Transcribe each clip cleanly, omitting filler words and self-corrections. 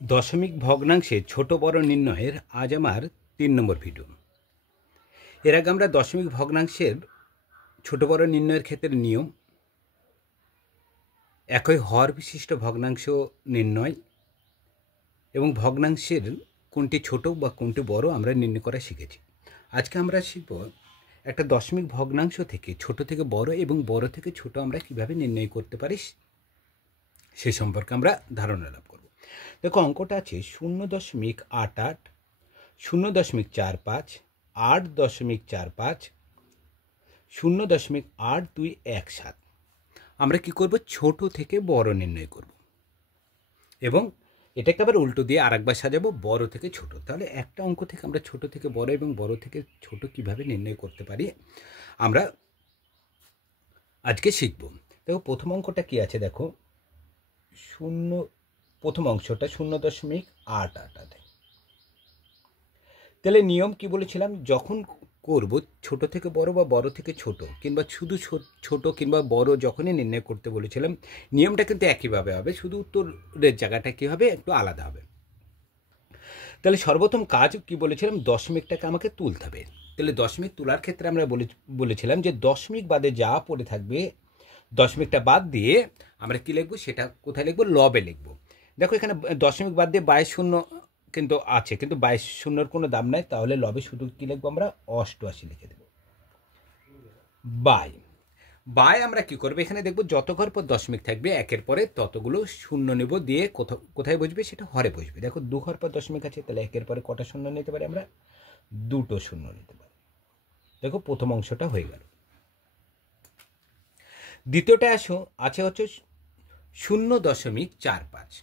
দশমিক ভগ্নাংশে ছোট বড় নির্ণয়ের আজ আমার ৩ নম্বর ভিডিও। এর আগে আমরা দশমিক ভগ্নাংশের ছোট বড় নির্ণয়ের ক্ষেত্রে নিয়ম, একই হর বিশিষ্ট ভগ্নাংশ নির্ণয় এবং ভগ্নাংশের কোনটি ছোট বা কোনটি বড় আমরা নির্ণয় করা শিখেছি। আজকে আমরা শিখব একটা দশমিক ভগ্নাংশ থেকে ছোট থেকে বড় এবং বড় থেকে ছোট আমরা কিভাবে নির্ণয় করতে পারি সে সম্পর্কে আমরা ধারণা লাভ করব। দেখো, অঙ্কটা আছে 0.88, 0.45, 8.45, 0.8217। আমরা কি করব? ছোট থেকে বড় নির্ণয় করব এবং এটাকে আবার উল্টো দিয়ে আরেকবার সাজাবো, বড় থেকে ছোট। তাহলে একটা অঙ্ক থেকে আমরা ছোট থেকে বড় এবং বড় থেকে ছোট কিভাবে নির্ণয় করতে পারি আমরা আজকে শিখব। দেখো, প্রথম অঙ্কটা কি আছে, দেখো প্রথম অংশটা 0.88। তাহলে নিয়ম কি বলেছিলাম? যখন করব ছোট থেকে বড় বা বড় থেকে ছোট কিংবা শুধু ছোট কিংবা বড় যখনই নির্ণয় করতে বলেছিলাম, নিয়মটা কিন্তু একইভাবে হবে, শুধু উত্তরের জায়গাটা কী হবে, একটু আলাদা হবে। তাহলে সর্বপ্রথম কাজ কি বলেছিলাম? দশমিকটাকে আমাকে তুলতে হবে। তাহলে দশমিক তোলার ক্ষেত্রে আমরা বলেছিলাম যে দশমিক বাদে যা পড়ে থাকবে, দশমিকটা বাদ দিয়ে আমরা কি লিখবো, সেটা কোথায় লিখবো? লবে লিখবো। দেখো, এখানে দশমিক বাদ দিয়ে 22 শূন্য কিন্তু আছে, কিন্তু 22 শূন্যর কোনো দাম নাই, তাহলে লবে শুধু কি লিখবো? আমরা 88 লিখে দেবো। বাই আমরা কি করবো? এখানে দেখবো যত ঘর পর দশমিক থাকবে একের পরে ততগুলো শূন্য নেব, দিয়ে কোথায় বসবে? সেটা হরে বসবে। দেখো, 2 ঘর পর দশমিক আছে, তাহলে একের পরে কটা শূন্য নিতে পারি? আমরা 2টো শূন্য নিতে পারি। দেখো, প্রথম অংশটা হয়ে গেল। দ্বিতীয়টা আছে হচ্ছে 0.45।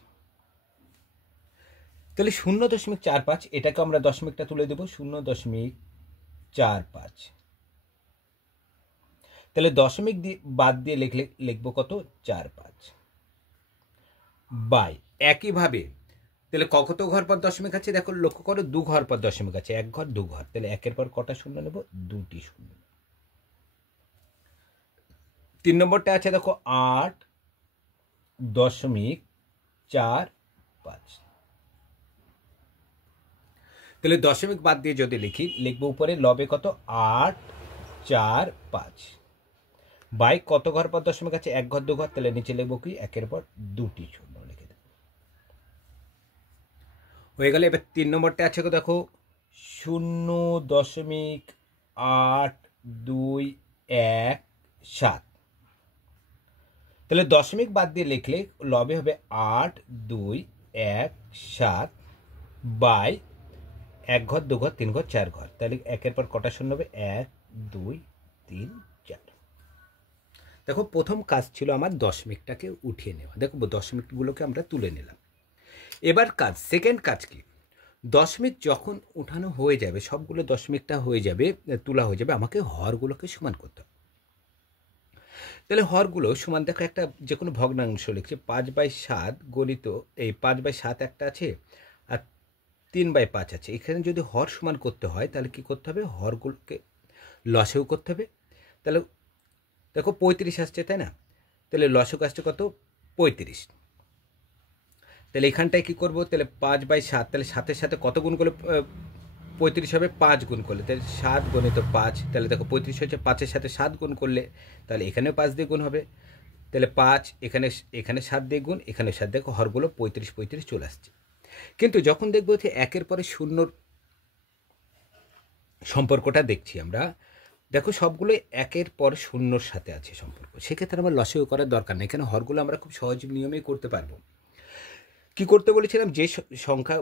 তাহলে 0.45, এটাকে আমরা দশমিকটা তুলে দেবো 0.45। তাহলে দশমিক বাদ দিয়ে লিখবো কত? 45 বাই। একইভাবে তাহলে কত ঘর পর দশমিক আছে? দেখো, লক্ষ্য করো, 2 ঘর পর দশমিক আছে, 1 ঘর 2 ঘর, তাহলে একের পর কটা শূন্য নেব? 2টি শূন্য। 3 নম্বরটা আছে, দেখো 8.45। তাহলে দশমিক বাদ দিয়ে যদি লিখবো উপরে লবে কত? 845 বাই কত ঘর পর দশমিক আছে? 1 ঘর 2 ঘর, তাহলে নিচে লিখবো কি? একের পর 2টি শূন্য লিখে দেবো। হয়ে গেলে। এবার 3 নম্বরটা আছে, দেখো 0.8217। তাহলে দশমিক বাদ দিয়ে লিখলে লবে হবে 8217 বাই 1 ঘর 2 ঘর 3 ঘর 4 ঘর, তাহলে একের পর কটা শূন্য হবে? 1 2 3 4। দেখো, প্রথম কাজ ছিল আমার দশমিকটাকে উঠিয়ে নেওয়া। দেখো, দশমিকগুলোকে আমরা তুলে নিলাম। এবার সেকেন্ড কাজ কি? দশমিক যখন উঠানো হয়ে যাবে, সবগুলো দশমিকটা হয়ে যাবে, তোলা হয়ে যাবে, আমাকে হরগুলোকে সমান করতে হবে। তাহলে হরগুলো সমান, দেখো একটা যে কোনো ভগ্নাংশ লিখছে 5/7 গণিত, এই 5/7 একটা আছে আর 3/5 আছে। এখানে যদি হর সমান করতে হয় তাহলে কি করতে হবে? হরগুলোকে লসাগু করতে হবে। তাহলে দেখো 35 আসছে, তাই না? তাহলে লসাগু আসছে কত? 35। তাহলে এখানটায় কী করবো? তাহলে 5/7, তাহলে 7-এর সাথে কত গুণ করলে 35 হবে? 5 গুণ করলে, তাহলে 7 গণিত 5। তাহলে দেখো 35 হচ্ছে, 5-এর সাথে 7 গুণ করলে তাহলে এখানেও 5 দিয়ে গুণ হবে, তাহলে 5, এখানে 7 দিয়ে গুণ, এখানে 7। দেখো, হরগুলো 35 চলে আসছে। কিন্তু যখন দেখবো যে একের পরে শূন্যর সম্পর্কটা দেখছি আমরা, দেখো সবগুলো একের পর শূন্যর সাথে আছে সম্পর্ক, সেক্ষেত্রে আমার লসাগু করার দরকার নেই। এখানে হরগুলো আমরা খুব সহজ নিয়মেই করতে পারবো। কি করতে বলেছিলাম? যে সংখ্যা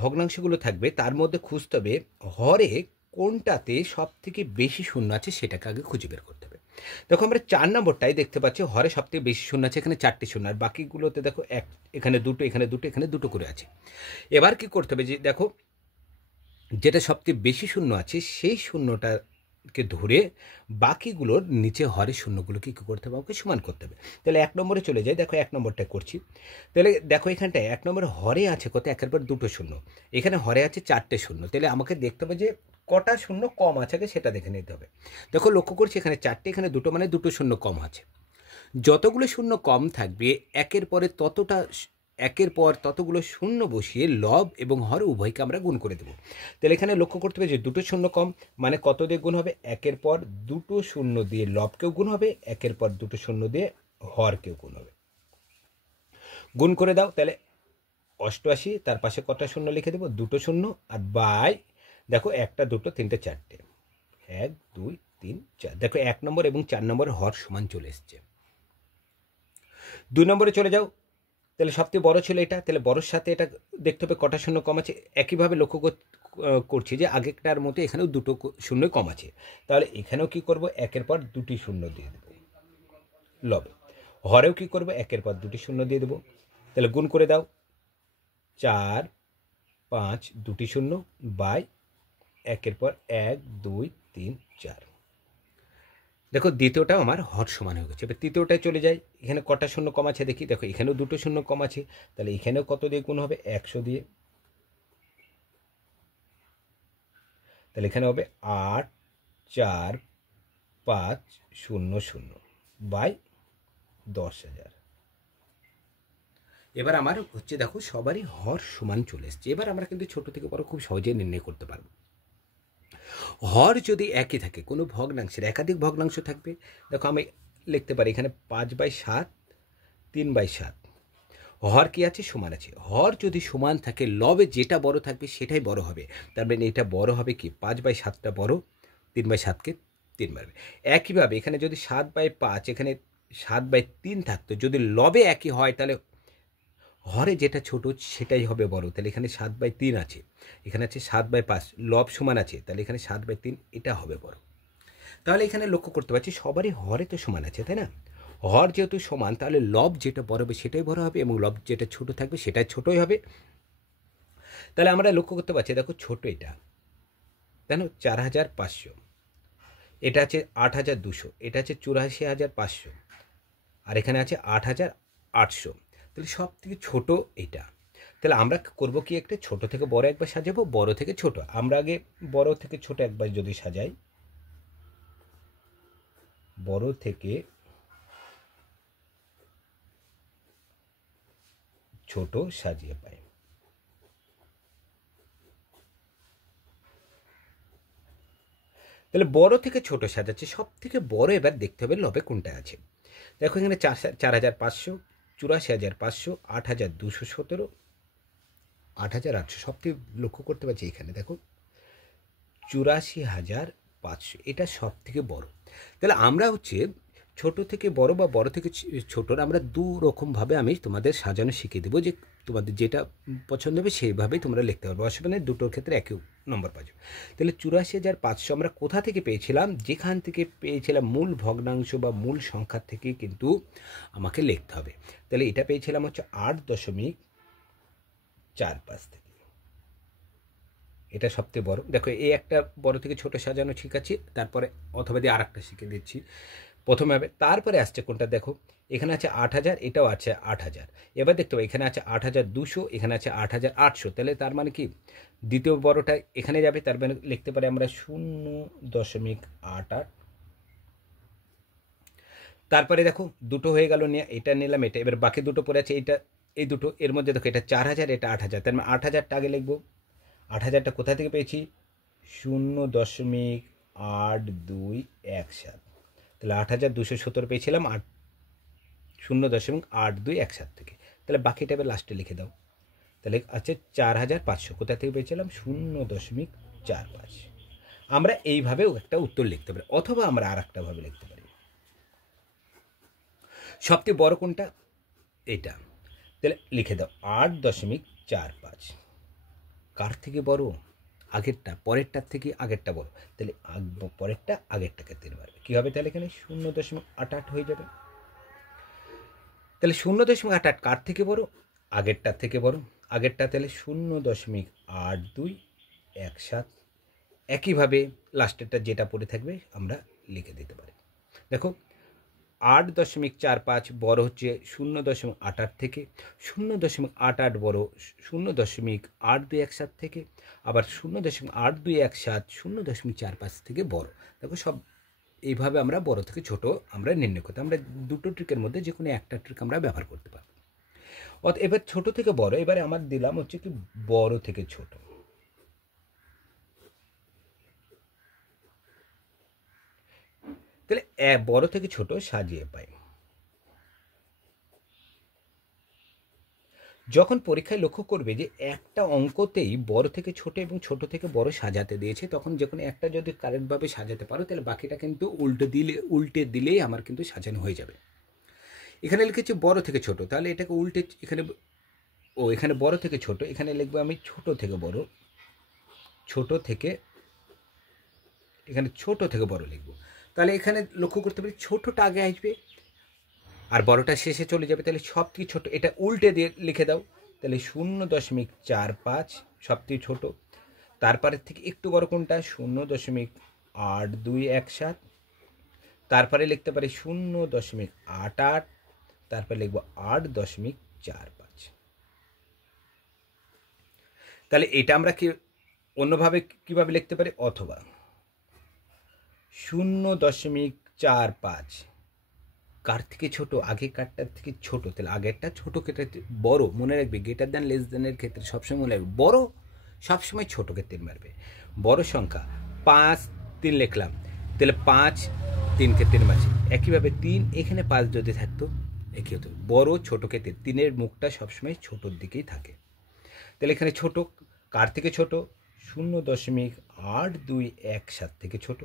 ভগ্নাংশগুলো থাকবে তার মধ্যে খুঁজতে হবে হরে কোনটাতে সব থেকে বেশি শূন্য আছে, সেটাকে আগে খুঁজে বের করতে হবে। দেখো, আমরা 4 নম্বরটাই দেখতে পাচ্ছি, হরে সব থেকে বেশি শূন্য আছে, এখানে 4টি শূন্য, আর বাকিগুলোতে দেখো এখানে 2টো, এখানে 2টো, এখানে 2টো করে আছে। এবার কি করতে হবে? যে দেখো, যেটা সবচেয়ে বেশি শূন্য আছে সেই শূন্যটাকে ধরে বাকিগুলোর নিচে হরের শূন্যগুলোকে কী করতে হবে? আমাকে সমান করতে হবে। তাহলে 1 নম্বরে চলে যাই। দেখো, 1 নম্বরটা করছি। তাহলে দেখো, এখানটায় 1 নম্বরে হরে আছে কত? একের পর 2টো শূন্য, এখানে হরে আছে 4টে শূন্য। তাহলে আমাকে দেখতে হবে যে কটা শূন্য কম আছে, সেটা দেখে নিতে হবে। দেখো, লক্ষ্য করছি এখানে 4টে, এখানে 2টো, মানে 2টো শূন্য কম আছে। যতগুলো শূন্য কম থাকবে একের পরে ততটা একের পর ততগুলো শূন্য বসিয়ে লব এবং হর উভয়কে আমরা গুণ করে দেবো। তাহলে এখানে লক্ষ্য করতে হবে যে দুটো শূন্য কম, মানে কত দিয়ে গুণ হবে? একের পর দুটো শূন্য দিয়ে লবকেও গুণ হবে, একের পর দুটো শূন্য দিয়ে হরকেও গুণ হবে। গুণ করে দাও, তাহলে 88, তার পাশে কটা শূন্য লিখে দেবো? দুটো শূন্য, আর বাই দেখো একটা দুটো তিনটে চারটে, 1 2 3 4, দেখো 1 নম্বর এবং 4 নম্বর হর সমান চলে এসছে। 2 নম্বরে চলে যাও, তাহলে সবথেকে বড় ছিল এটা, তাহলে বড়োর সাথে এটা দেখতে হবে কটা শূন্য কম আছে। একইভাবে লক্ষ্য করছি যে আগেরটার মতো এখানেও দুটো শূন্য কম আছে, তাহলে এখানেও কি করব? একের পর দুটি শূন্য দিয়ে দেবো লবে। হরেও কি করব? একের পর দুটি শূন্য দিয়ে দেবো। তাহলে গুণ করে দাও, 4 5 দুটি শূন্য বাই একের পর 1 2 3 4। দেখো দ্বিতীয়টা আমার হর সমান হয়ে গেছে। এবার তৃতীয়টায় চলে যাই, এখানে কটা শূন্য কম আছে দেখি। দেখো এখানেও দুটো শূন্য কম আছে, তাহলে এখানেও কত দিয়ে গুণ হবে? 100 দিয়ে। তাহলে এখানে হবে 8 4 5 0 0 বাই 10,000। এবার আমার হচ্ছে দেখো সবারই হর সমান চলে এসছে। এবার আমরা কিন্তু ছোট থেকে বড় খুব সহজেই নির্ণয় করতে পারবো। হর যদি একই থাকে, কোনো ভগ্নাংশের একাধিক ভগ্নাংশ থাকবে, দেখো আমি লিখতে পারি এখানে 5/7 3/7, হর কি আছে? সমান আছে। হর যদি সমান থাকে, লবে যেটা বড় থাকবে সেটাই বড় হবে। তার মানে এটা বড় হবে কি? 5/7টা বড়, 3/7কে 3 বাড়বে। একইভাবে এখানে যদি 7/5, এখানে 7/3 থাকতো, যদি লবে একই হয় তাহলে হরে যেটা ছোট সেটাই হবে বড়। তাহলে এখানে 7/3 আছে, এখানে আছে 7/5, লব সমান আছে, তাহলে এখানে 7/3 এটা হবে বড়। তাহলে এখানে লক্ষ্য করতে পারছি সবারই হরে তো সমান আছে, তাই না? হর যেহেতু সমান, তাহলে লব যেটা বড় হবে সেটাই বড় হবে এবং লব যেটা ছোট থাকবে সেটাই ছোটই হবে। তাহলে আমরা লক্ষ্য করতে পারছি, দেখো ছোট এটা কেন? 4,500, এটা আছে 8,200, এটা আছে 84,500, আর এখানে আছে 8,800। তাহলে সব থেকে ছোট এটা। তাহলে আমরা করব কি? একটা ছোট থেকে বড় একবার সাজাবো, বড় থেকে ছোট। আমরা আগে বড় থেকে ছোট একবার যদি সাজাই, বড় থেকে ছোট সাজিয়ে পাই। তাহলে বড় থেকে ছোট সাজাচ্ছে, সব থেকে বড় এবার দেখতে হবে লবে কোনটা আছে। দেখো এখানে 4,500, 84,500, 8,217, 8,800, সব থেকে লক্ষ্য করতে পারছি এখানে দেখো 84,500, এটা সব থেকে বড়। তাহলে আমরা হচ্ছে ছোট থেকে বড় বা বড় থেকে ছোটর আমরা দু রকমভাবে আমি তোমাদের সাজানো শিখিয়ে দেবো, যে তোমাদের যেটা পছন্দ হবে সেইভাবেই তোমরা লিখতে পারবে, অসুবিধা নেই, দুটোর ক্ষেত্রে একই নম্বর পাচ্ছ। তাহলে 84,500 আমরা কোথা থেকে পেয়েছিলাম? যেখান থেকে পেয়েছিলাম মূল ভগ্নাংশ বা মূল সংখ্যার থেকে কিন্তু আমাকে লিখতে হবে। তাহলে এটা পেয়েছিলাম হচ্ছে 8.45 থেকে, এটা সবথেকে বড়। দেখো এই একটা বড় থেকে ছোট সাজানো ঠিক আছে, তারপরে অথবা দিয়ে আর একটা শিখে দিচ্ছি। প্রথমে হবে, তারপরে আসছে কোনটা? দেখো এখানে আছে 8,000, এটাও আছে 8,000। এবার দেখতে পাবো এখানে আছে 8,200, এখানে আছে 8,800। তাহলে তার মানে কি দ্বিতীয় বড়টা এখানে যাবে, তার মানে লিখতে পারি আমরা 0.88। তারপরে দেখো দুটো হয়ে গেল, নিয়ে এটা নিলাম, এটা এবার বাকি দুটো পড়ে আছে, এইটা এই দুটো, এর মধ্যে দেখো এটা 4,000, এটা 8,000, তার মানে 8,000টা আগে লিখবো। 8,000টা কোথা থেকে পেয়েছি? 0.8217। তাহলে 8,217 পেয়েছিলাম 0.8217 থেকে। তাহলে বাকিটা এবার লাস্টে লিখে দাও। তাহলে আছে 4,500, কোথা থেকে পেয়েছিলাম? 0.45। আমরা এইভাবেও একটা উত্তর লিখতে পারি, অথবা আমরা আর একটা ভাবে লিখতে পারি। সবথেকে বড় কোনটা? এটা। তাহলে লিখে দাও 8.45। কার থেকে বড়? আগেরটা। পরেরটার থেকে আগেরটা বড়, তাহলে পরেরটা আগেরটাকে 3 বাড়বে। কী হবে? তাহলে এখানে 0.88 হয়ে যাবে। তাহলে 0.88 কার থেকে বড়? আগেরটার থেকে বড়। আগেরটা তাহলে 0.8217। একইভাবে লাস্টেরটা যেটা পড়ে থাকবে আমরা লিখে দিতে পারি। দেখো 8.45 বড় হচ্ছে 0.88 থেকে, 0.88 বড় 0.8217 থেকে, আবার 0.8217 0.45 থেকে বড়। দেখো সব এইভাবে আমরা বড় থেকে ছোট আমরা নির্ণয় করতে, আমরা দুটো ট্রিকের মধ্যে যে কোনো একটা ট্রিক আমরা ব্যবহার করতে পারবো। এবার ছোট থেকে বড়, এবারে আমার দিলাম হচ্ছে কি বড় থেকে ছোট। তাহলে বড় থেকে ছোট সাজিয়ে পাই। যখন পরীক্ষায় লক্ষ্য করবে যে একটা অঙ্কতেই বড় থেকে ছোট এবং ছোট থেকে বড় সাজাতে দিয়েছে, তখন যে কোনো একটা যদি কারেক্টভাবে সাজাতে পারো তাহলে বাকিটা কিন্তু উল্টে দিলেই আমার কিন্তু সাজানো হয়ে যাবে। এখানে লিখেছি বড় থেকে ছোট, তাহলে এটাকে উল্টে এখানে বড় থেকে ছোট, এখানে লিখবো আমি ছোট থেকে বড়, এখানে ছোট থেকে বড় লিখবো। তাহলে এখানে লক্ষ্য করতে পারি ছোটটা আগে আসবে আর বড়টা শেষে চলে যাবে, তাহলে সব থেকে ছোট এটা উল্টে দিয়ে লিখে দাও, তাহলে 0.45 সব থেকে ছোট। তারপরের থেকে একটু বড় কোনটা 0.8217, তারপরে লিখতে পারি 0.88, তারপরে লিখবো 8.45। তাহলে এটা আমরা কি অন্যভাবে কিভাবে লিখতে পারি, অথবা 0.45 কার থেকে ছোট, আগে কারটার থেকে ছোট, তাহলে আগেরটা ছোট কেটে বড়, মনে রাখবে গ্রেটার দ্যান লেস দ্যানের ক্ষেত্রে সবসময় মনে রাখবে বড় সবসময় ছোটকে 3 মারবে। বড় সংখ্যা 5 3 লিখলাম, তাহলে 5 3কে 3 মারছে। একইভাবে 3 এখানে 5 যদি থাকতো একই হতো, বড় ছোটকে 3-এর মুখটা সবসময় ছোটোর দিকেই থাকে। তাহলে এখানে ছোট কার থেকে ছোট 0.8217 থেকে ছোট।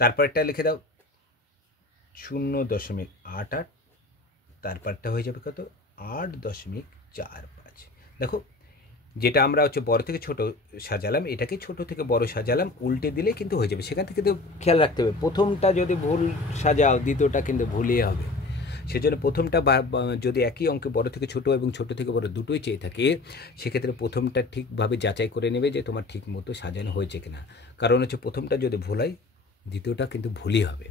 তারপরটা লিখে দাও 0.88, তারপরটা হয়ে যাবে কত 8.45। দেখো যেটা আমরা হচ্ছে বড় থেকে ছোট সাজালাম, এটাকে ছোট থেকে বড় সাজালাম, উল্টে দিলে কিন্তু হয়ে যাবে। সেখান থেকে তো খেয়াল রাখতে হবে প্রথমটা যদি ভুল সাজাও দ্বিতীয়টা কিন্তু ভুলই হবে। সেজন্য প্রথমটা যদি একই অঙ্কে বড় থেকে ছোট এবং ছোট থেকে বড় দুটোই চেয়ে থাকে, সেক্ষেত্রে প্রথমটা ঠিকভাবে যাচাই করে নেবে যে তোমার ঠিক মতো সাজানো হয়েছে কিনা। কারণ হচ্ছে প্রথমটা যদি ভুল হয় দ্বিতীয়টা কিন্তু ভুলই হবে।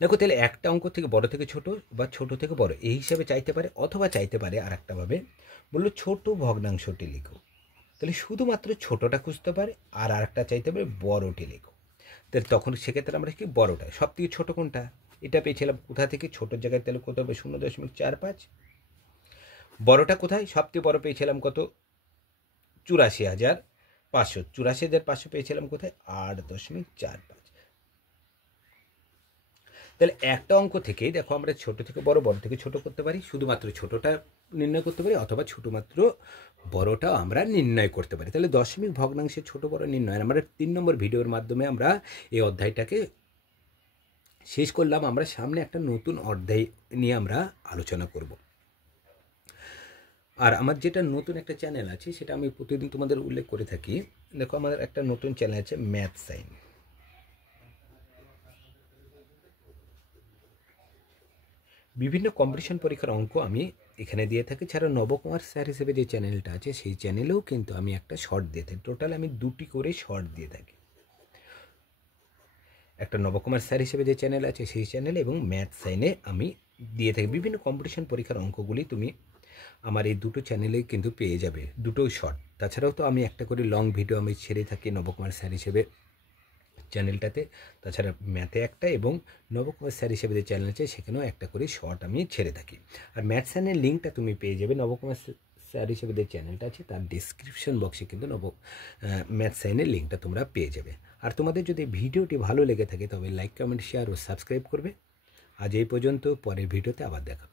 দেখো তাহলে একটা অঙ্ক থেকে বড় থেকে ছোট বা ছোট থেকে বড় এই হিসাবে চাইতে পারে, অথবা চাইতে পারে আর একটা ভাবে বললো ছোট ভগ্নাংশটি লিখো, তাহলে শুধুমাত্র ছোটটা খুঁজতে পারে, আর আরেকটা চাইতে পারে বড়টি লিখো। তাহলে তখন সেক্ষেত্রে আমরা কি বড়টা সব থেকে ছোটো কোনটা এটা পেয়েছিলাম কোথা থেকে, ছোটোর জায়গায় তাহলে কত হবে 0.45। বড়টা কোথায়, সবথেকে বড় পেয়েছিলাম কত 84,500, 84,500 পেয়েছিলাম কোথায় 8.45। তাহলে একটা অঙ্ক থেকে দেখো আমরা ছোট থেকে বড়, বড় থেকে ছোট করতে পারি, শুধুমাত্র ছোটটা নির্ণয় করতে পারি, অথবা শুধুমাত্র বড়টাও আমরা নির্ণয় করতে পারি। তাহলে দশমিক ভগ্নাংশের ছোট বড় নির্ণয় আমরা 3 নম্বর ভিডিওর মাধ্যমে আমরা এই অধ্যায়টাকে শেষ করলাম। আমরা সামনে একটা নতুন অধ্যায় নিয়ে আমরা আলোচনা করব। আর আমার যেটা নতুন একটা চ্যানেল আছে সেটা আমি প্রতিদিন তোমাদের উল্লেখ করে থাকি। দেখো আমাদের একটা নতুন চ্যানেল আছে ম্যাথ সাইন। বিভিন্ন কম্পিটিশন পরীক্ষার অঙ্ক আমি এখানে দিয়ে থাকি। ছাড়া নবকুমার স্যার হিসেবে যে চ্যানেলটা আছে সেই চ্যানেলেও কিন্তু আমি একটা শর্ট দিয়ে থাকি। টোটাল আমি 2টি করে শর্ট দিয়ে থাকি, একটা নবকুমার স্যার হিসেবে যে চ্যানেল আছে সেই চ্যানেলে এবং ম্যাথ সাইনে আমি দিয়ে থাকি। বিভিন্ন কম্পিটিশন পরীক্ষার অঙ্কগুলি তুমি আমার এই দুটো চ্যানেলেই কিন্তু পেয়ে যাবে, দুটোই শর্ট। তাছাড়াও তো আমি একটা করে লং ভিডিও আমি ছেড়ে থাকি নবকুমার স্যার হিসেবে চ্যানেলটাতে, তাছাড়া ম্যাথে একটা এবং নবকুমার স্যার হিসেবে যে চ্যানেল আছে সেখানেও একটা করে শর্ট আমি ছেড়ে থাকি। আর ম্যাথ সাইনের লিঙ্কটা তুমি পেয়ে যাবে নবকুমার স্যার হিসেবে যে চ্যানেলটা আছে তার ডিসক্রিপশন বক্সে কিন্তু ম্যাথ সাইনের লিঙ্কটা তোমরা পেয়ে যাবে। আর তোমাদের যদি ভিডিওটি ভালো লেগে থাকে তবে লাইক কমেন্ট শেয়ার ও সাবস্ক্রাইব করবে। আজ এই পর্যন্ত, পরের ভিডিওতে আবার দেখা।